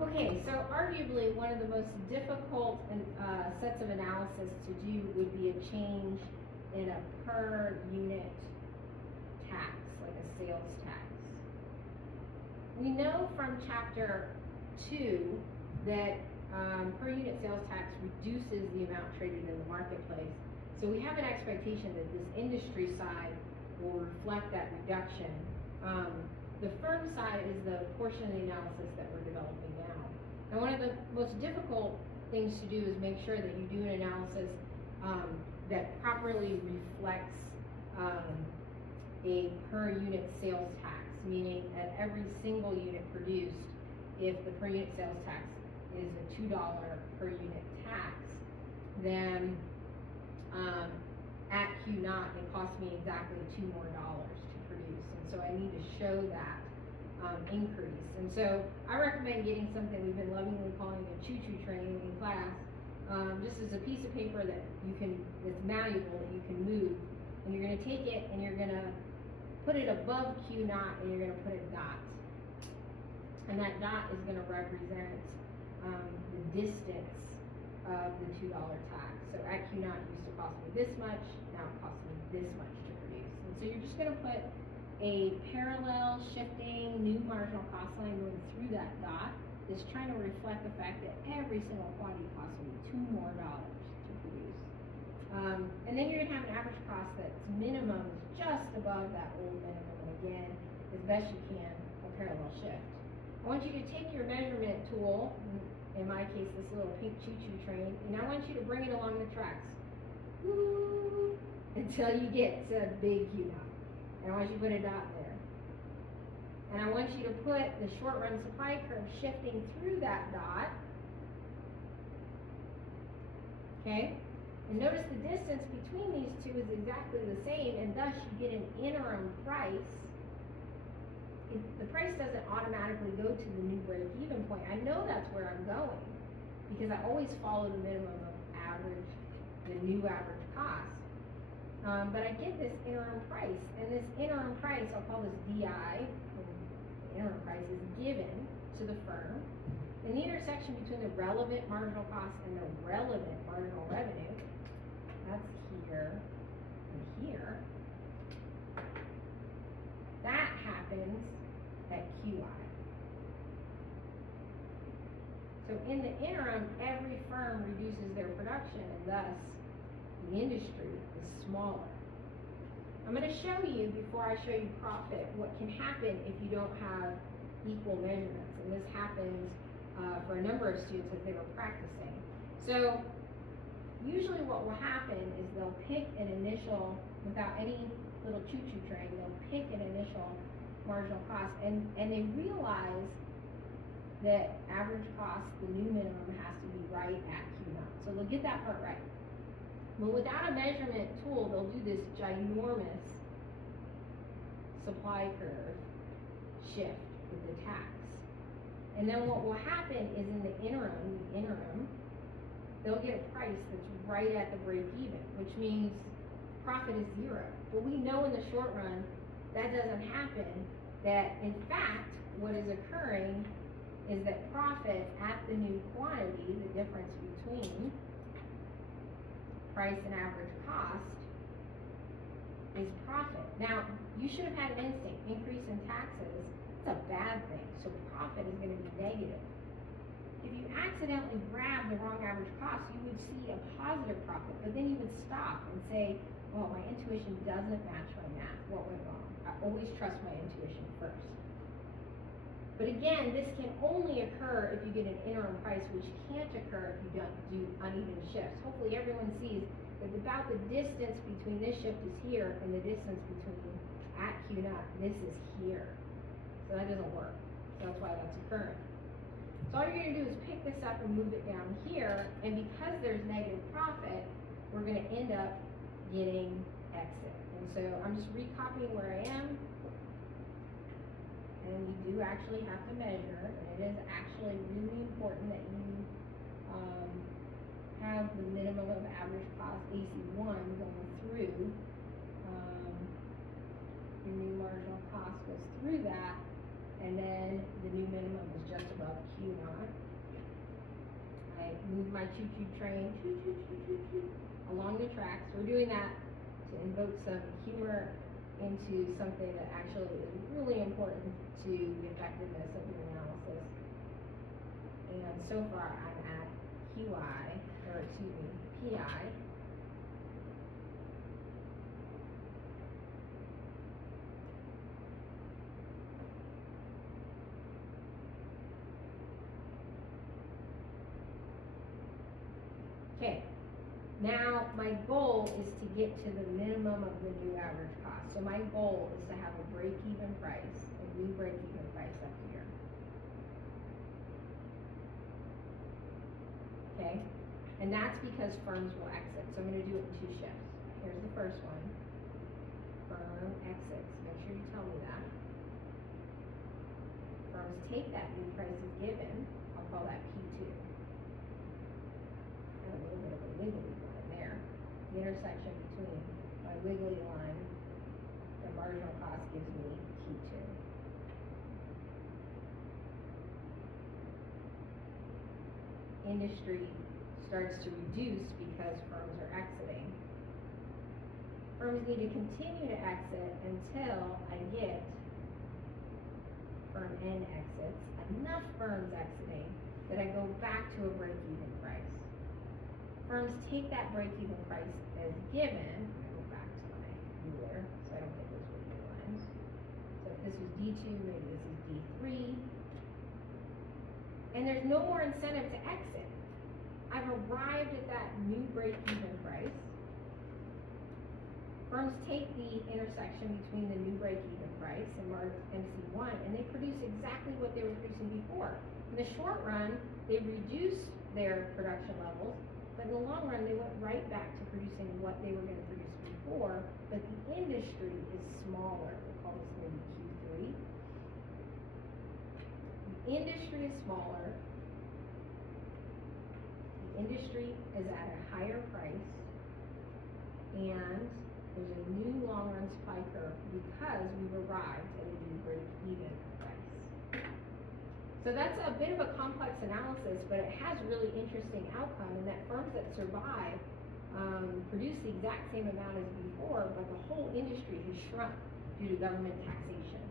Okay, so arguably one of the most difficult sets of analysis to do would be a change in a per unit tax, like a sales tax. We know from chapter 2 that per unit sales tax reduces the amount traded in the marketplace. So we have an expectation that this industry side will reflect that reduction. The firm side is the portion of the analysis that we're developing now. And one of the most difficult things to do is make sure that you do an analysis that properly reflects a per unit sales tax, meaning at every single unit produced, if the per unit sales tax is a $2 per unit tax, then at Q naught it costs me exactly $2 more to produce, and so I need to show that increase. And so I recommend getting something we've been lovingly calling a choo-choo train in class, just as a piece of paper that you can, that's malleable, that you can move, and you're going to take it and you're going to put it above Q naught and you're going to put a dot, and that dot is going to represent the distance of the $2 tax. So at Q naught it used to cost me this much, now it costs me this much to produce. And so you're just going to put a parallel shifting new marginal cost line going through that dot that's trying to reflect the fact that every single quantity costs me $2 more to produce. And then you're going to have an average cost that's minimum is just above that old minimum, and again, as best you can, a parallel shift. I want you to take your measurement tool, in my case this little pink choo-choo train, and I want you to bring it along the tracks, woo, until you get to a big Q naught. And I want you to put a dot there. And I want you to put the short run supply curve shifting through that dot. Okay? And notice the distance between these two is exactly the same, and thus you get an interim price. The price doesn't automatically go to the new break-even point. I know that's where I'm going because I always follow the minimum of average, the new average cost. But I get this interim price, and this interim price, I'll call this DI, the interim price is given to the firm. In the intersection between the relevant marginal cost and the relevant marginal revenue, that's here and here, that happens at QI. So in the interim, every firm reduces their production, and thus the industry is smaller. I'm going to show you, before I show you profit, what can happen if you don't have equal measurements. And this happens for a number of students if they were practicing. So usually what will happen is they'll pick an initial, without any little choo-choo train, they'll pick an initial marginal cost, and they realize that average cost, the new minimum, has to be right at Q naught. So they'll get that part right. But without a measurement tool, they'll do this ginormous supply curve shift with the tax. And then what will happen is in the interim, they'll get a price that's right at the break even, which means profit is zero. But we know in the short run that doesn't happen, that in fact what is occurring is that profit at the new quantity, the difference between price and average cost, is profit. Now, you should have had an instinct. Increase in taxes, it's a bad thing, so profit is going to be negative. If you accidentally grab the wrong average cost, you would see a positive profit, but then you would stop and say, well, my intuition doesn't match my math. What went wrong? I always trust my intuition first. But again, this can only occur if you get an interim price, which can't occur if you don't do uneven shifts. Hopefully everyone sees that about the distance between this shift is here and the distance between at Q naught, this is here. So that doesn't work. So that's why that's occurring. So all you're going to do is pick this up and move it down here, and because there's negative profit, we're going to end up getting exit. And so I'm just recopying where I am. And we do actually have to measure, and it is actually really important that you have the minimum of average cost AC1 going through. Your new marginal cost goes through that, and then the new minimum is just above Q naught. move my choo-choo train, choo-choo, along the tracks. We're doing that to invoke some humor into something that actually is really important to the effectiveness of your analysis. And so far, I'm at PI. Okay, now my goal is to get to the minimum of the new average cost. So my goal is to have a break-even price, a new break-even price up here. Okay, and that's because firms will exit. So I'm going to do it in 2 shifts. Here's the first one. Firm exits. Make sure you tell me that. Firms take that new price as given. I'll call that P2. A little bit of a wiggly line there. The intersection between my wiggly line and marginal cost gives me Q2. Industry starts to reduce because firms are exiting. Firms need to continue to exit until I get firm N exits, enough firms exiting that I go back to a break-even price. Firms take that break-even price as given. I'm going to go back to my ruler so I don't get those wiggly lines. So if this was D2, maybe this is D3. And there's no more incentive to exit. I've arrived at that new break-even price. Firms take the intersection between the new break-even price and MC1, and they produce exactly what they were producing before. In the short run, they reduced their production levels, but in the long run, they went right back to producing what they were going to produce before, but the industry is smaller. We'll call this maybe Q3. The industry is smaller. The industry is at a higher price, and there's a new long-run supply curve because we've arrived at a new break-even price. So that's a bit of a complex analysis, but it has a really interesting outcome in that firms that survive produce the exact same amount as before, but the whole industry has shrunk due to government taxation.